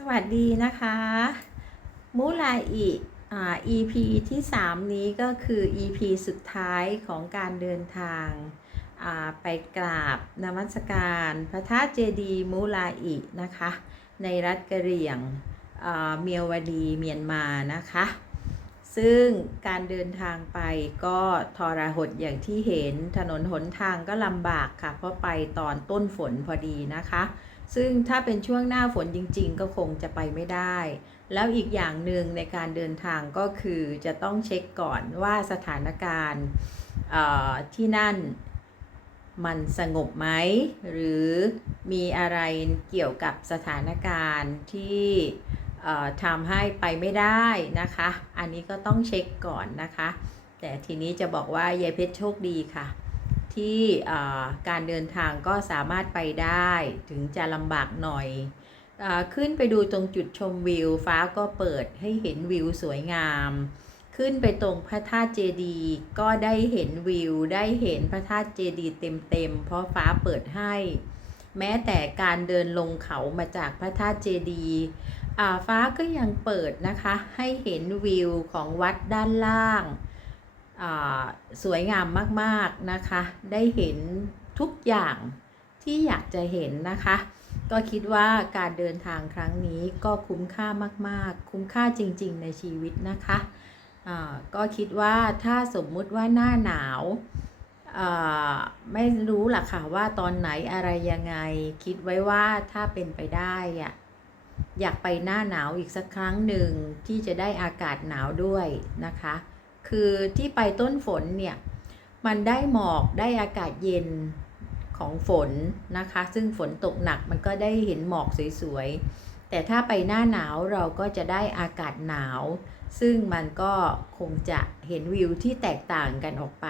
สวัสดีนะคะ มูลาอิอ่า EP ที่ 3 นี้ก็คือ EP สุดท้ายของการเดินทางอ่าไปกราบนมัสการพระธาตุเจดีมูลาอินะคะ ในรัฐกะเหรี่ยงอ่าเมียวดีเมียนมานะคะ ซึ่งการเดินทางไปก็ทรหดอย่างที่เห็นถนนหนทางก็ลำบากค่ะ เพราะไปตอนต้นฝนพอดีนะคะ ซึ่งถ้าเป็นช่วงหน้าฝนจริง ๆ ก็คงจะไปไม่ได้ แล้วอีกอย่างหนึ่งในการเดินทางก็คือจะต้องเช็คก่อนว่าสถานการณ์ที่นั่นมันสงบไหม หรือมีอะไรเกี่ยวกับสถานการณ์ที่ทำให้ไปไม่ได้นะคะ อันนี้ก็ต้องเช็คก่อนนะคะ แต่ทีนี้จะบอกว่ายายเพชรโชคดีค่ะ ที่การเดินทางก็สามารถไปได้ถึงจะลำบากหน่อยอขึ้นไปดูตรงจุดชมวิว ฟ้าก็เปิดให้เห็นวิวสวยงาม ขึ้นไปตรงพระธาตุเจดีย์ก็ได้เห็นวิว ได้เห็นพระธาตุเจดีย์เต็มๆเพราะฟ้าเปิดให้ แม้แต่การเดินลงเขามาจากพระธาตุเจดีย์ฟ้าก็ยังเปิดนะคะให้เห็นวิวของวัดด้านล่าง สวยงามมากๆนะคะ ได้เห็นทุกอย่างที่อยากจะเห็นนะคะ ก็คิดว่าการเดินทางครั้งนี้ก็คุ้มค่ามากๆ คุ้มค่าจริงๆในชีวิตนะคะก็คิดว่าถ้าสมมุติว่าหน้าหนาวไม่รู้ล่ะค่ะว่าตอนไหนอะไรยังไง คิดไว้ว่าถ้าเป็นไปได้อะอยากไปหน้าหนาวอีกสักครั้งหนึ่งที่จะได้อากาศหนาวด้วยนะคะ คือที่ไปต้นฝนเนี่ย มันได้หมอกได้อากาศเย็นของฝนนะคะ ซึ่งฝนตกหนักมันก็ได้เห็นหมอกสวยๆ แต่ถ้าไปหน้าหนาวเราก็จะได้อากาศหนาว ซึ่งมันก็คงจะเห็นวิวที่แตกต่างกันออกไป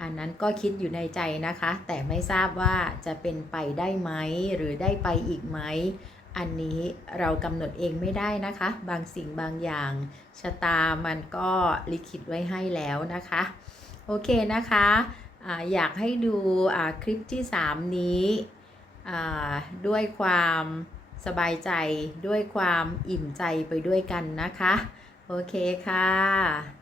อันนั้นก็คิดอยู่ในใจนะคะ แต่ไม่ทราบว่าจะเป็นไปได้ไหมหรือได้ไปอีกไหม อันนี้เรากำหนดเองไม่ได้นะคะ บางสิ่งบางอย่าง ชะตามันก็ลิขิตไว้ให้แล้วนะคะ โอเคนะคะออยากให้ดูคลิปที่ 3 นี้ด้วยความสบายใจด้วยความอิ่มใจไปด้วยกันนะคะ โอเคค่ะ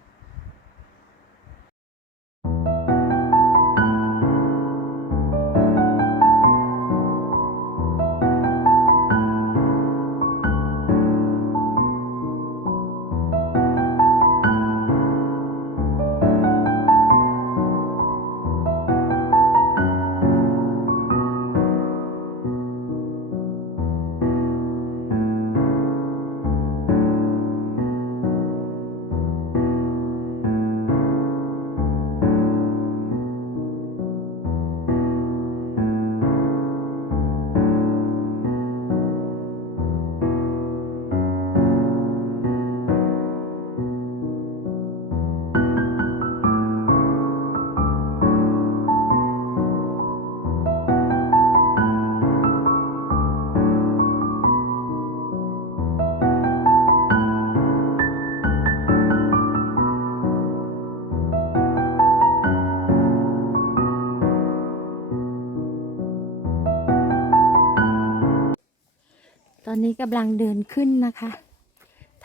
อนนี้กำลังเดินขึ้นนะคะ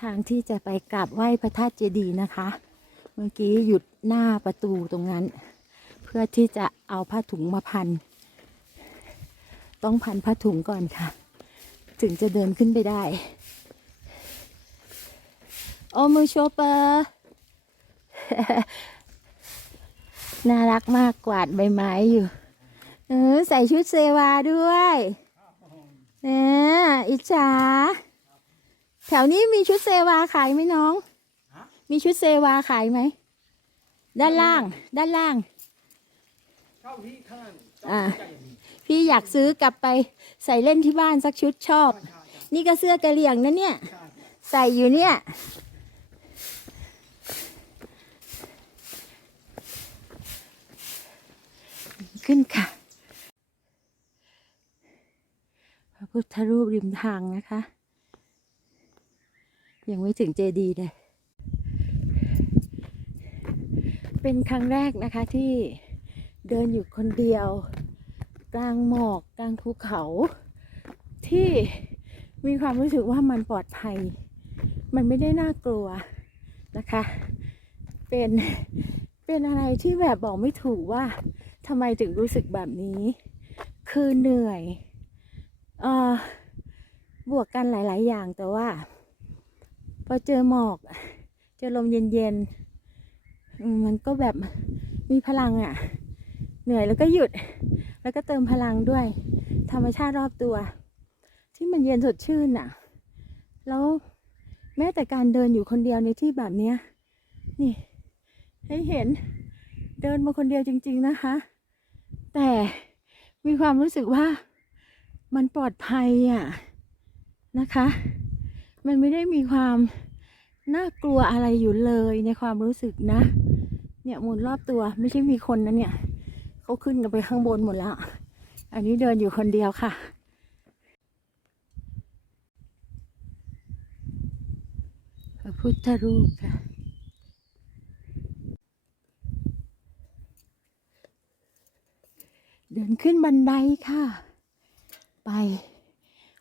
ทางที่จะไปกราบไหว้พระธาตุเจดีย์นะคะ เมื่อกี้หยุดหน้าประตูตรงนั้น เพื่อที่จะเอาผ้าถุงมาพัน ต้องพันผ้าถุงก่อนค่ะ ถึงจะเดินขึ้นไปได้โอมือโชเปอร์น่ารักมากกวาดใบไม้อยู่ เออใส่ชุดเซวาด้วย เนี่ยอิจฉาแถวนี้มีชุดเซวาขายไหมน้อง มีชุดเซวาขายไหม ด้านล่าง ด้านล่าง เข้าที่ข้างล่างอ่าใจอย่างนี้พี่อยากซื้อกลับไปใส่เล่นที่บ้านสักชุดชอบใช่ใช่นี่ก็เสื้อกะเหรี่ยงนะเนี่ยใช่ใส่อยู่เนี่ย ขึ้นค่ะ พุทธรูปริมทางนะคะ ยังไม่ถึงเจดีเลย เป็นครั้งแรกนะคะที่เดินอยู่คนเดียว กลางหมอกกลางภูเขา ที่มีความรู้สึกว่ามันปลอดภัย มันไม่ได้น่ากลัวนะคะ เป็นเป็นอะไรที่แบบบอกไม่ถูกว่าทำไมถึงรู้สึกแบบนี้ คือเหนื่อย บวกกันหลาย ๆ อย่างแต่ว่า พอเจอหมอก เจอลมเย็นๆมันก็แบบมีพลังอะ่ะ เหนื่อยแล้วก็หยุด แล้วก็เติมพลังด้วย ธรรมชาติรอบตัว ที่มันเย็นสดชื่นอะ แล้วแม้แต่การเดินอยู่คนเดียวในที่แบบเนี้ย นี่ ให้เห็นเดินมาคนเดียวจริง ๆ นะคะ แต่มีความรู้สึกว่า มันปลอดภัยอะนะคะ มันไม่ได้มีความน่ากลัวอะไรอยู่เลยในความรู้สึกนะ เนี่ยหมุนรอบตัวไม่ใช่มีคนนะเนี่ยเขาขึ้นกันไปข้างบนหมดแล้ว อันนี้เดินอยู่คนเดียวค่ะพระพุทธรูปค่ะเดินขึ้นบันไดค่ะ ไป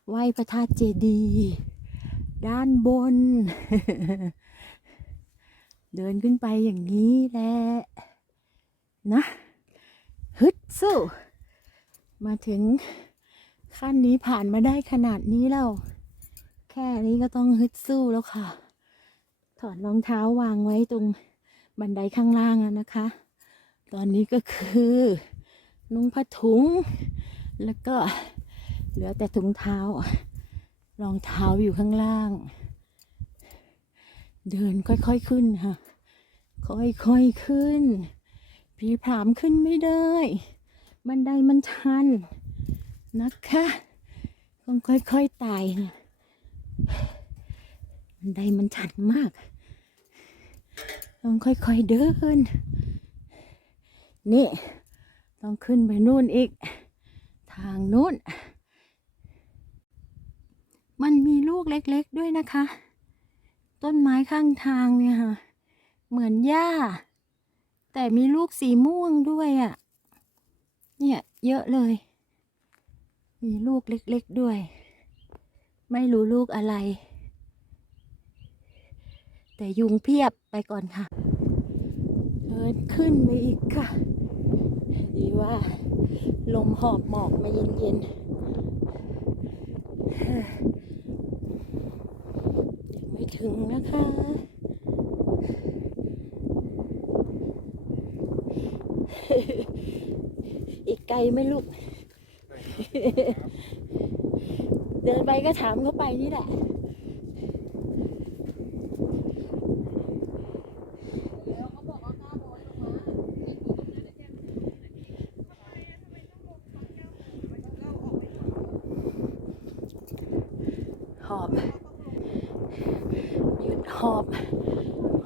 ไหว้พระธาตุเจดีย์ด้านบน เดินขึ้นไปอย่างนี้แหละนะฮึดสู้มาถึงขั้นนี้ผ่านมาได้ขนาดนี้แล้ว แค่นี้ก็ต้องฮึดสู้แล้วค่ะ ถอดรองเท้าวางไว้ตรงบันไดข้างล่างนะคะ ตอนนี้ก็คือนุ่งผ้าถุง แล้วก็ เหลือแต่ถุงเท้ารองเท้าอยู่ข้างล่าง เดินค่อยๆขึ้นค่ะ ค่อยๆขึ้น ผีผามขึ้นไม่ได้ บันไดมันชันนะคะต้องค่อยๆไต่นะบันไดมันชันมาก ต้องค่อยๆเดิน นี่ ต้องขึ้นไปนู่นอีก ทางนู้น มันมีลูกเล็กๆด้วยนะคะ ต้นไม้ข้างทางเนี่ยค่ะ เหมือนหญ้า แต่มีลูกสีม่วงด้วยอะ่ะ เนี่ยเยอะเลย มีลูกเล็กๆด้วย ไม่รู้ลูกอะไร แต่ยุงเพียบไปก่อนค่ะเดินขึ้นไปอีกค่ะ ดีว่า ลมหอบหมอกมาเย็นๆ ถึงนะคะ อีกไกลไหมลูก เดินไปก็ถามเขาไปนี่แหละ หอบ หยุดหอบ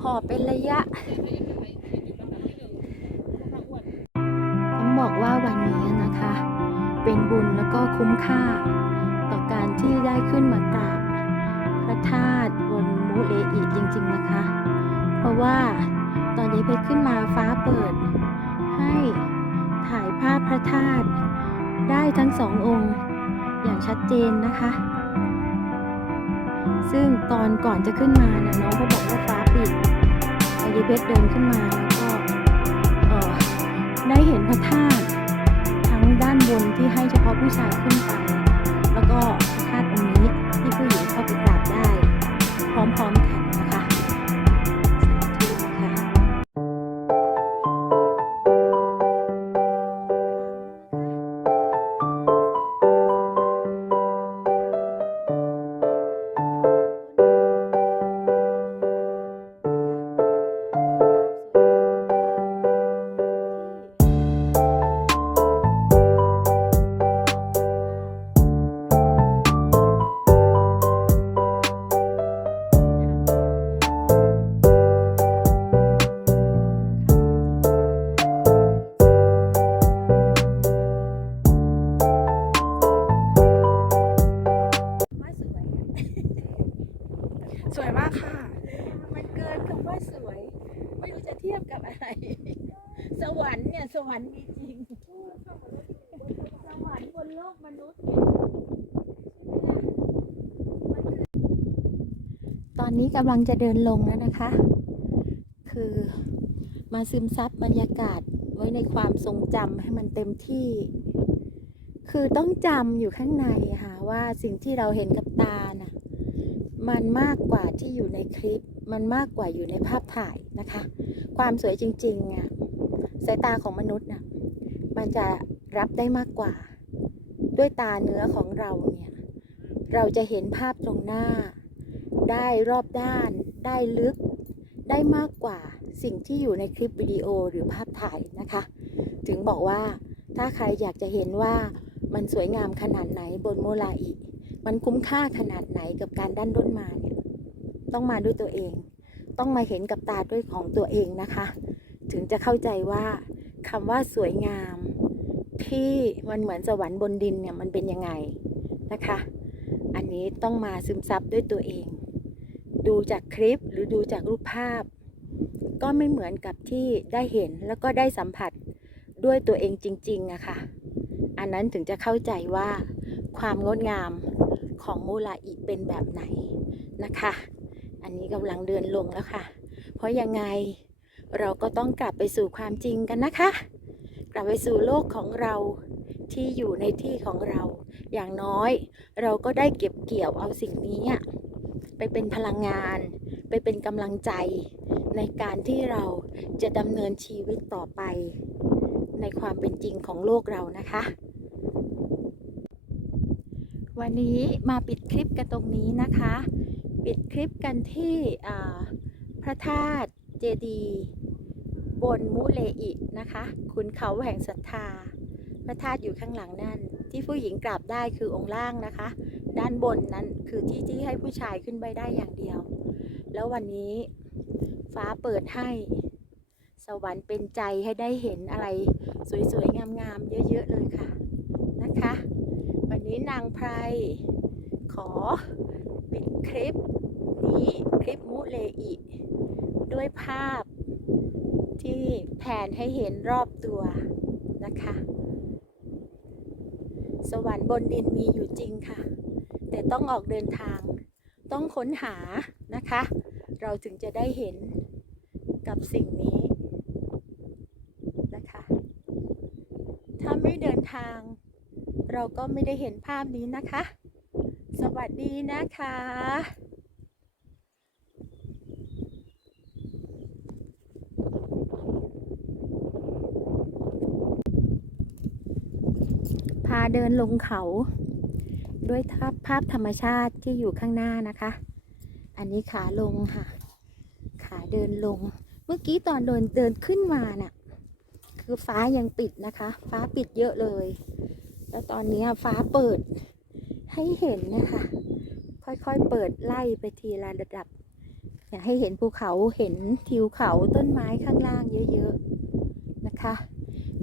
หอบเป็นระยะ ต้องบอกว่าวันนี้นะคะ เป็นบุญแล้วก็คุ้มค่า ต่อการที่ได้ขึ้นมากราบพระธาตุบนมูเลอีจริง ๆนะคะ เพราะว่าตอนนี้เพชรขึ้นมาฟ้าเปิด ให้ถ่ายภาพพระธาตุได้ทั้งสององค์อย่างชัดเจนนะคะ ซึ่งตอนก่อนจะขึ้นมานะน้องก็บอกว่าฟ้าปิดแต่ยีเพชรเดินขึ้นมาแล้วก็เออได้เห็นพระธาตุ นที่ให้เฉพาะผู้ชายขึ้นไป สวรรค์เนี่ยสวรรค์มีจริง สวรรค์บนโลกมนุษย์ตอนนี้กำลังจะเดินลงแล้วนะคะ คือมาซึมซับบรรยากาศไว้ในความทรงจำให้มันเต็มที่ คือต้องจำอยู่ข้างในค่ะว่าสิ่งที่เราเห็นกับตาน่ะมันมากกว่าที่อยู่ในคลิป มันมากกว่าอยู่ในภาพถ่ายนะคะ ความสวยจริงๆอะ สายตาของมนุษย์น่ะมันจะรับได้มากกว่า ด้วยตาเนื้อของเราเนี่ยเราจะเห็นภาพตรงหน้า ได้รอบด้าน ได้ลึก ได้มากกว่าสิ่งที่อยู่ในคลิปวิดีโอหรือภาพถ่ายนะคะ ถึงบอกว่าถ้าใครอยากจะเห็นว่ามันสวยงามขนาดไหนบนโมลาอิมันคุ้มค่าขนาดไหนกับการดันด้นมาเนี่ยต้องมาด้วยตัวเอง ต้องมาเห็นกับตาด้วยของตัวเองนะคะ ถึงจะเข้าใจว่าคำว่าสวยงาม ที่มันเหมือนสวรรค์บนดินเนี่ยมันเป็นยังไงนะคะ อันนี้ต้องมาซึมซับด้วยตัวเอง ดูจากคลิปหรือดูจากรูปภาพ ก็ไม่เหมือนกับที่ได้เห็นแล้วก็ได้สัมผัสด้วยตัวเองจริงๆอะค่ะ อันนั้นถึงจะเข้าใจว่าความงดงามของมูลาอิเป็นแบบไหนนะคะ อันนี้กำลังเดินลงแล้วค่ะ เพราะยังไง เราก็ต้องกลับไปสู่ความจริงกันนะคะ กลับไปสู่โลกของเราที่อยู่ในที่ของเรา อย่างน้อย เราก็ได้เก็บเกี่ยวเอาสิ่งนี้ไปเป็นพลังงาน ไปเป็นกำลังใจ ในการที่เราจะดำเนินชีวิตต่อไป ในความเป็นจริงของโลกเรานะคะ วันนี้มาปิดคลิปกันตรงนี้นะคะ ปิดคลิปกันที่พระธาตุเจดีย์ บนมุเลอินะคะขุนเขาแห่งศรัทธา พระธาตุอยู่ข้างหลังนั่น ที่ผู้หญิงกราบได้คือองค์ล่างนะคะ ด้านบนนั้นคือที่ที่ให้ผู้ชายขึ้นไปได้อย่างเดียว แล้ววันนี้ฟ้าเปิดให้ สวรรค์เป็นใจให้ได้เห็นอะไร สวยๆ งามๆ เยอะๆ เลยค่ะนะคะ วันนี้นางไพรขอปิดคลิปนี้คลิปมุเลอิด้วยภาพ นให้เห็นรอบตัวนะคะ สวรรค์บนดินมีอยู่จริงค่ะ แต่ต้องออกเดินทาง ต้องค้นหานะคะ เราถึงจะได้เห็นกับสิ่งนี้นะคะ ถ้าไม่เดินทาง เราก็ไม่ได้เห็นภาพนี้นะคะ สวัสดีนะคะ พา เดินลงเขา ด้วยภาพธรรมชาติที่อยู่ข้างหน้านะคะ อันนี้ขาลงค่ะ ขาเดินลง เมื่อกี้ตอนเดินเดินขึ้นมาน่ะ คือฟ้ายังปิดนะคะ ฟ้าปิดเยอะเลย แล้วตอนนี้ฟ้าเปิดให้เห็นนะคะ ค่อยๆเปิดไล่ไปทีละระดับ อยากให้เห็นภูเขาเห็นทิวเขาต้นไม้ข้างล่างเยอะๆนะคะ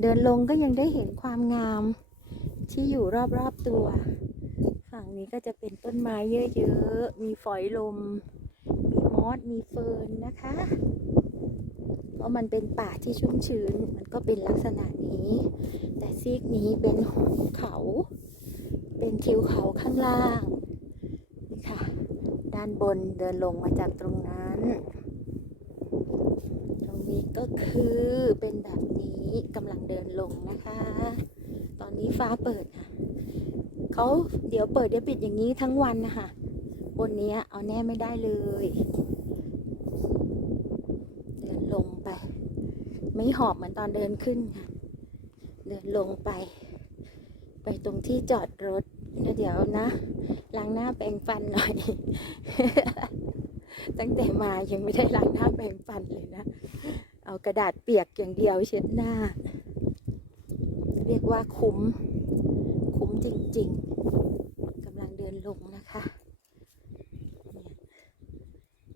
เดินลงก็ยังได้เห็นความงาม ที่อยู่รอบๆตัว ฝั่งนี้ก็จะเป็นต้นไม้เยอะๆ มีฝอยลม มีมอส มีเฟิร์นนะคะ เพราะมันเป็นป่าที่ชุ่มชื้น มันก็เป็นลักษณะนี้ แต่ซีกนี้เป็นหุบเขา เป็นทิวเขาข้างล่าง นี่ค่ะ ด้านบนเดินลงมาจากตรงนั้น ตรงนี้ก็คือเป็นแบบนี้กำลังเดินลงนะคะ ตอนนี้ฟ้าเปิดค่ะเขาเดี๋ยวเปิดเดี๋ยวปิดอย่างนี้ทั้งวันนะคะบนนี้เอาแน่ไม่ได้เลย เดินลงไป ไม่หอบเหมือนตอนเดินขึ้นค่ะ เดินลงไป ไปตรงที่จอดรถเดี๋ยวนะล้างหน้าแปรงฟันหน่อย ตั้งแต่มายังไม่ได้ล้างหน้าแปรงฟันเลยนะ เอากระดาษเปียกอย่างเดียวเช็ดหน้า เรียกว่าคุ้ม คุ้มจริงๆกำลังเดินลงนะคะ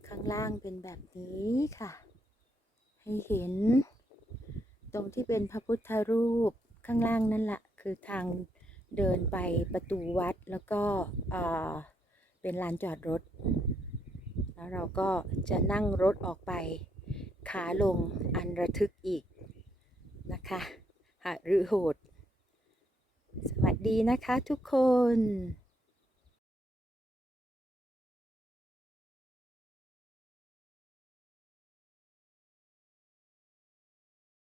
ข้างล่างเป็นแบบนี้ค่ะ ให้เห็น ตรงที่เป็นพระพุทธรูปข้างล่างนั่นแหละคือทางเดินไปประตูวัดแล้วก็เป็นลานจอดรถ แล้วเราก็จะนั่งรถออกไปขาลงอันระทึกอีกนะคะ หะรือโหด สวัสดีนะคะทุกคน